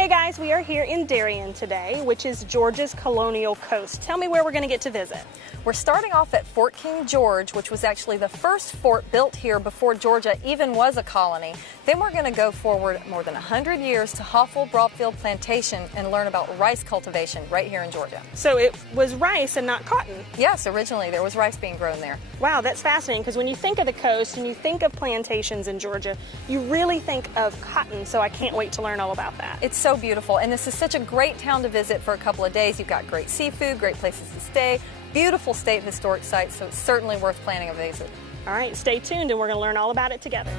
Hey guys, we are here in Darien today, which is Georgia's colonial coast. Tell me where we're going to get to visit. We're starting off at Fort King George, which was actually the first fort built here before Georgia even was a colony. Then we're going to go forward more than 100 years to Hofwl Broadfield Plantation and learn about rice cultivation right here in Georgia. So it was rice and not cotton? Yes, originally there was rice being grown there. Wow, that's fascinating, because when you think of the coast and you think of plantations in Georgia, you really think of cotton, so I can't wait to learn all about that. It's so beautiful, and this is such a great town to visit for a couple of days. You've got great seafood, great places to stay, beautiful state historic sites, so it's certainly worth planning a visit. All right, stay tuned and we're going to learn all about it together.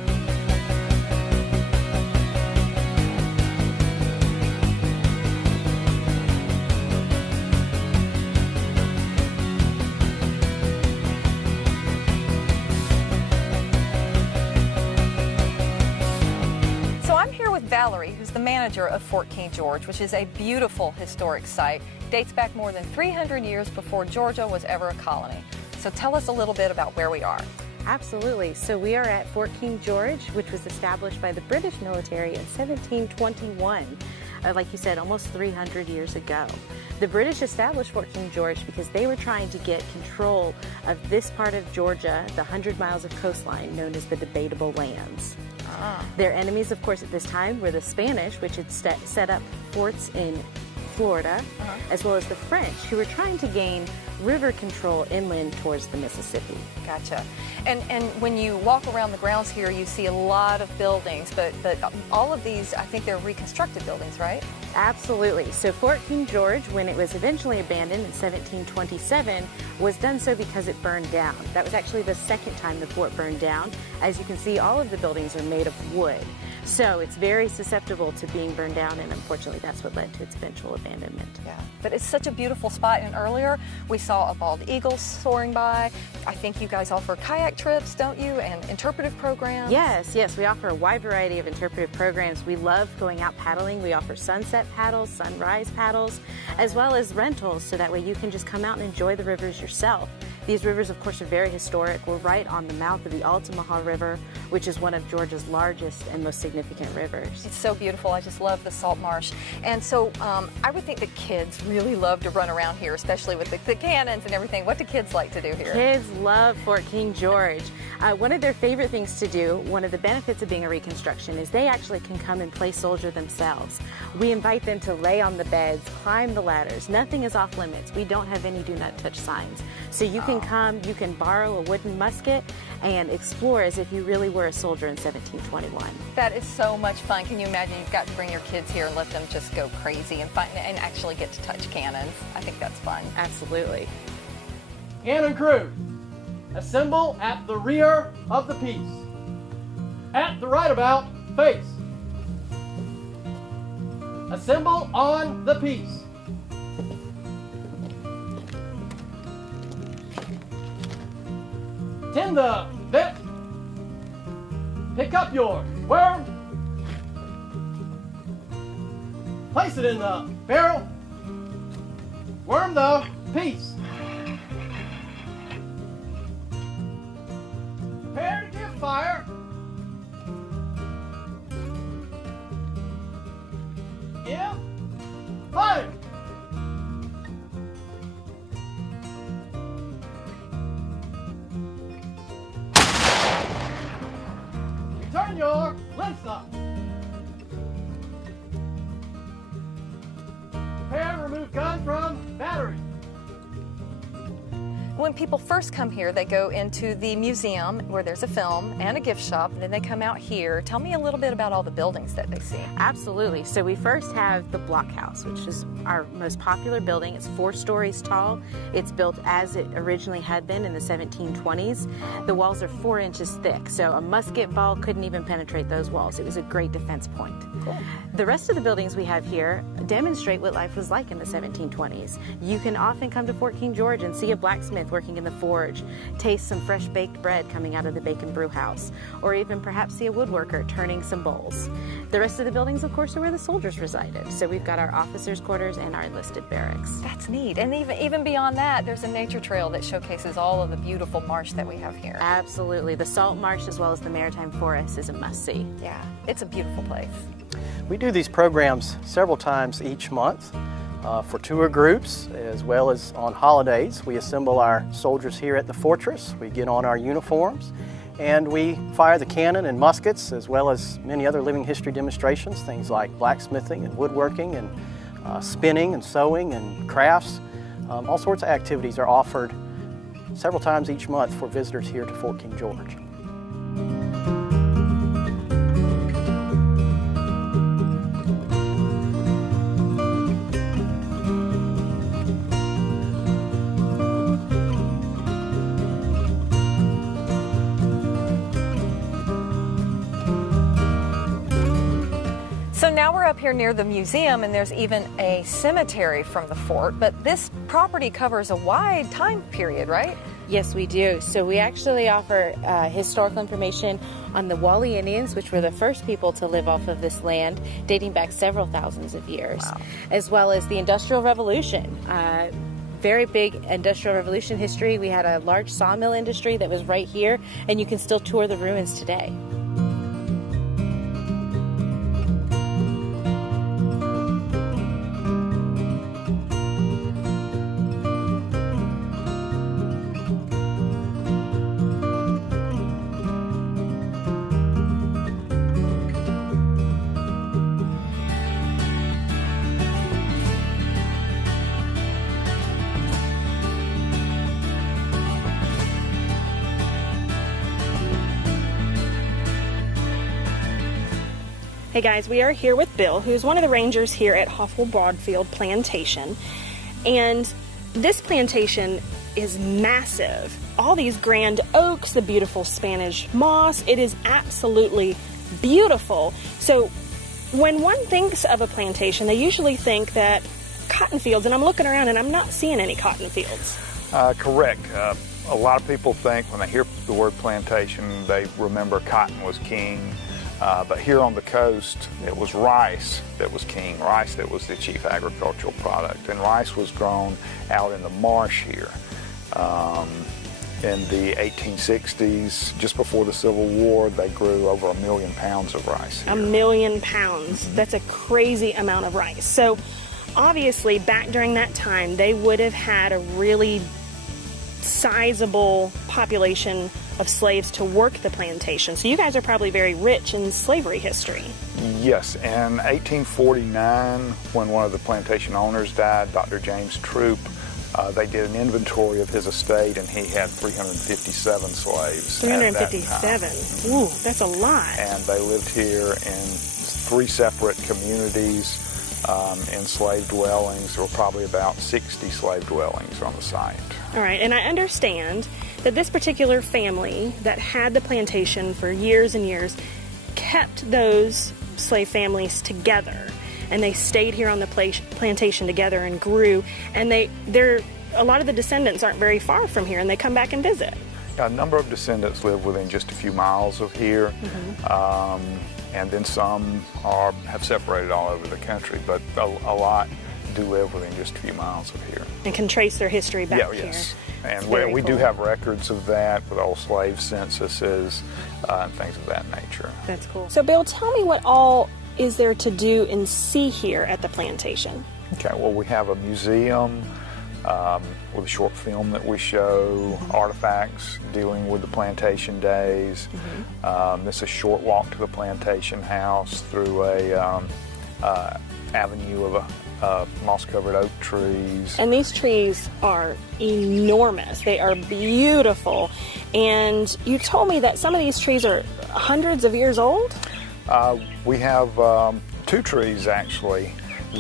So I'm here with Valerie, who's the manager of Fort King George, which is a beautiful historic site. Dates back more than 300 years before Georgia was ever a colony. So tell us a little bit about where we are. Absolutely. So we are at Fort King George, which was established by the British military in 1721. Like you said, almost 300 years ago. The British established Fort King George because they were trying to get control of this part of Georgia, the 100 miles of coastline known as the Debatable Lands. Their enemies, of course, at this time were the Spanish, which had set up forts in Florida, as well as the French, who were trying to gain river control inland towards the Mississippi. Gotcha. And when you walk around the grounds here, you see a lot of buildings, but all of these, I think they're reconstructed buildings, right? Absolutely. So Fort King George, when it was eventually abandoned in 1727, was done so because it burned down. That was actually the second time the fort burned down. As you can see, all of the buildings are made of wood. So it's very susceptible to being burned down, and unfortunately that's what led to its eventual abandonment. Yeah, but it's such a beautiful spot, and earlier we saw a bald eagle soaring by. I think you guys offer kayak trips, don't you, and interpretive programs? Yes, we offer a wide variety of interpretive programs. We love going out paddling. We offer sunset paddles, sunrise paddles, as well as rentals, so that way you can just come out and enjoy the rivers yourself. These rivers, of course, are very historic. We're right on the mouth of the Altamaha River, which is one of Georgia's largest and most significant rivers. It's so beautiful. I just love the salt marsh. And so I would think that kids really love to run around here, especially with the cannons and everything. What do kids like to do here? Kids love Fort King George. One of their favorite things to do, one of the benefits of being a reconstruction, is they actually can come and play soldier themselves. We invite them to lay on the beds, climb the ladders. Nothing is off limits. We don't have any do not touch signs. So you can come, you can borrow a wooden musket and explore as if you really were a soldier in 1721. That is so much fun. Can you imagine you've got to bring your kids here and let them just go crazy and actually get to touch cannons? I think that's fun. Absolutely. Cannon crew, assemble at the rear of the piece. At the right about, face. Assemble on the piece. Tend the bit. Pick up your worm. Place it in the barrel. Worm the piece. Prepare to give fire. Give fire. Turn your length up. Prepare to remove gun from battery. When people first come here, they go into the museum where there's a film and a gift shop, and then they come out here. Tell me a little bit about all the buildings that they see. Absolutely. So we first have the blockhouse, which is our most popular building. It's 4 stories tall. It's built as it originally had been in the 1720s. The walls are 4 inches thick, so a musket ball couldn't even penetrate those walls. It was a great defense point. Cool. The rest of the buildings we have here demonstrate what life was like in the 1720s. You can often come to Fort King George and see a blacksmith working in the forge, taste some fresh baked bread coming out of the bacon brew house, or even perhaps see a woodworker turning some bowls. The rest of the buildings, of course, are where the soldiers resided. So we've got our officers' quarters and our enlisted barracks. That's neat. And even beyond that, there's a nature trail that showcases all of the beautiful marsh that we have here. Absolutely. The salt marsh as well as the maritime forest is a must-see. Yeah, it's a beautiful place. We do these programs several times each month for tour groups, as well as on holidays. We assemble our soldiers here at the fortress. We get on our uniforms and we fire the cannon and muskets, as well as many other living history demonstrations, things like blacksmithing and woodworking and spinning and sewing and crafts. All sorts of activities are offered several times each month for visitors here to Fort King George. So now we're up here near the museum, and there's even a cemetery from the fort, but this property covers a wide time period, right? Yes, we do. So we actually offer historical information on the Wally Indians, which were the first people to live off of this land, dating back several thousands of years, as well as the Industrial Revolution. Very big Industrial Revolution history. We had a large sawmill industry that was right here, and you can still tour the ruins today. Hey guys, we are here with Bill, who's one of the rangers here at Hofwl Broadfield Plantation. And this plantation is massive. All these grand oaks, the beautiful Spanish moss, it is absolutely beautiful. So when one thinks of a plantation, they usually think that cotton fields, and I'm looking around and I'm not seeing any cotton fields. Correct. A lot of people think when they hear the word plantation, they remember cotton was king. But here on the coast, it was rice that was king, rice that was the chief agricultural product. And rice was grown out in the marsh here. In the 1860s, just before the Civil War, they grew over 1 million pounds of rice here. 1 million pounds. That's a crazy amount of rice. So obviously back during that time, they would have had a really sizable population of slaves to work the plantation. So you guys are probably very rich in slavery history. Yes, in 1849, when one of the plantation owners died, Dr. James Troop, they did an inventory of his estate, and he had 357 slaves. 357? Ooh, that's a lot. And they lived here in 3 separate communities, enslaved dwellings. There were probably about 60 slave dwellings on the site. All right, and I understand that this particular family that had the plantation for years and years kept those slave families together, and they stayed here on the plantation together and grew, and a lot of the descendants aren't very far from here, and they come back and visit. A number of descendants live within just a few miles of here, and then some have separated all over the country, but a lot do live within just a few miles of here. And can trace their history back here. Yes. And we do have records of that with old slave censuses and things of that nature. That's cool. So Bill, tell me what all is there to do and see here at the plantation? Okay, well, we have a museum with a short film that we show, artifacts dealing with the plantation days. This is a short walk to the plantation house through a avenue of moss-covered oak trees. And these trees are enormous. They are beautiful. And you told me that some of these trees are hundreds of years old? We have 2 trees, actually,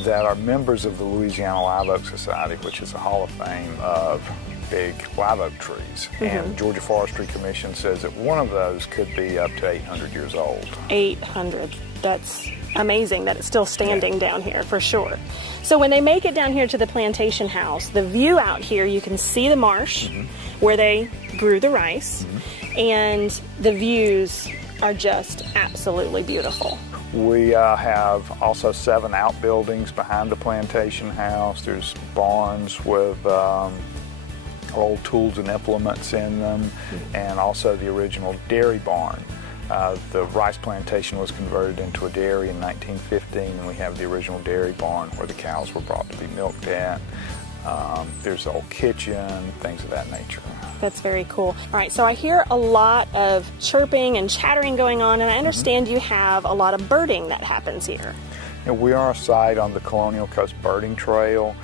that are members of the Louisiana Live Oak Society, which is a hall of fame of big live oak trees. And the Georgia Forestry Commission says that one of those could be up to 800 years old. 800. That's amazing that it's still standing down here, for sure. So when they make it down here to the plantation house, the view out here, you can see the marsh where they grew the rice, and the views are just absolutely beautiful. We have also 7 outbuildings behind the plantation house. There's barns with old tools and implements in them, and also the original dairy barn The rice plantation was converted into a dairy in 1915, and we have the original dairy barn where the cows were brought to be milked at. There's the old kitchen, things of that nature. That's very cool. All right, so I hear a lot of chirping and chattering going on, and I understand you have a lot of birding that happens here. And we are a site on the Colonial Coast Birding Trail,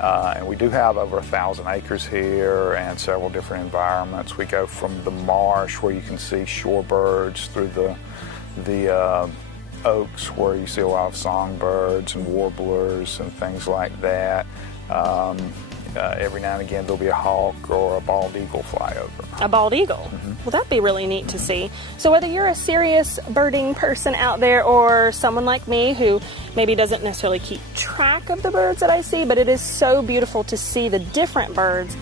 and we do have over 1,000 acres here and several different environments. We go from the marsh where you can see shorebirds through the oaks where you see a lot of songbirds and warblers and things like that. Every now and again there'll be a hawk or a bald eagle fly over. A bald eagle? Well, that'd be really neat to see. So whether you're a serious birding person out there or someone like me who maybe doesn't necessarily keep track of the birds that I see, but it is so beautiful to see the different birds.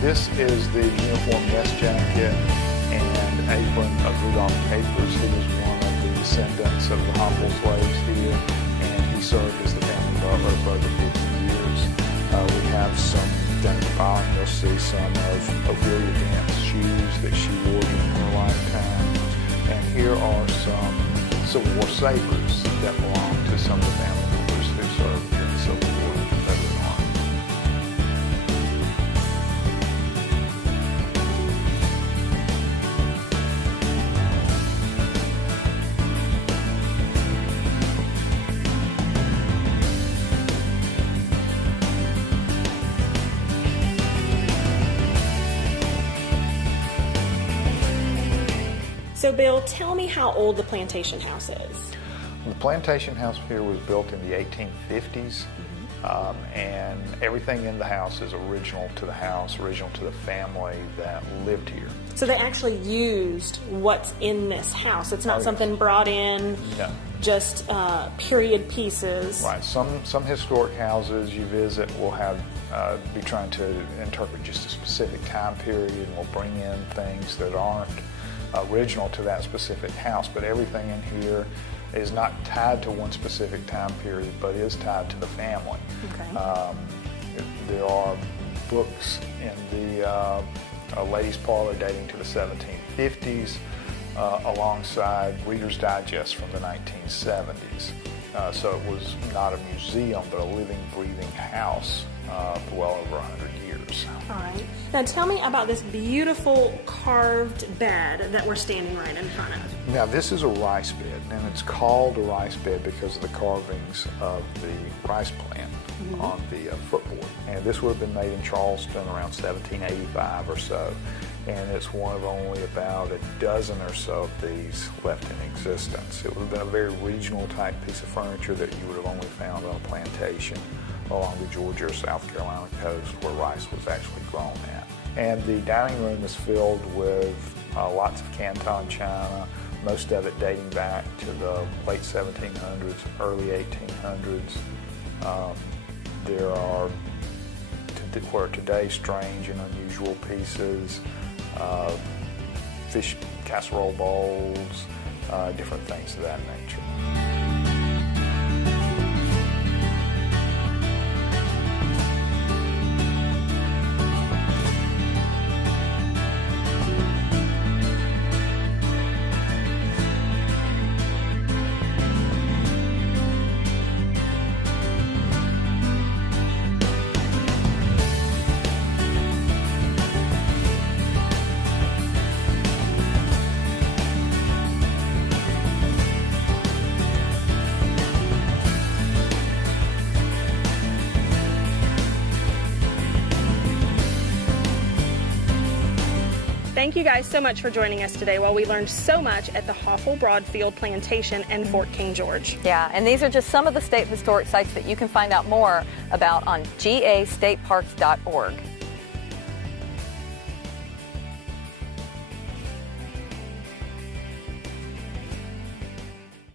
This is the uniform nest jacket and apron of Rudolph Capers. He was one of the descendants of the Hofwl slaves here, and he served as the family butler for over 50 years. We have some, down at the bottom, you'll see some of Ophelia Dant's shoes that she wore during her lifetime. And here are some Civil War sabers that belong to some of the family members who served in the Civil War in the Confederate Army. So Bill, tell me how old the plantation house is. The plantation house here was built in the 1850s, and everything in the house is original to the house, original to the family that lived here. So they actually used what's in this house. It's not yes. something brought in, No. just period pieces. Right. Some historic houses you visit will have be trying to interpret just a specific time period, and will bring in things that aren't original to that specific house, but everything in here is not tied to one specific time period, but is tied to the family. Okay. There are books in the ladies' parlor dating to the 1750s, alongside Reader's Digest from the 1970s. So it was not a museum, but a living, breathing house for well over 100 years. All right. Now tell me about this beautiful carved bed that we're standing right in front of. Now this is a rice bed, and it's called a rice bed because of the carvings of the rice plant on the footboard. And this would have been made in Charleston around 1785 or so. And it's one of only about a dozen or so of these left in existence. It would have been a very regional type piece of furniture that you would have only found on a plantation along the Georgia or South Carolina coast where rice was actually grown at. And the dining room is filled with lots of Canton china, most of it dating back to the late 1700s, early 1800s. There are, for today, strange and unusual pieces, fish casserole bowls, different things of that nature. Thank you guys so much for joining us today while we learned so much at the Hofwl Broadfield Plantation and Fort King George. Yeah, and these are just some of the state historic sites that you can find out more about on gastateparks.org.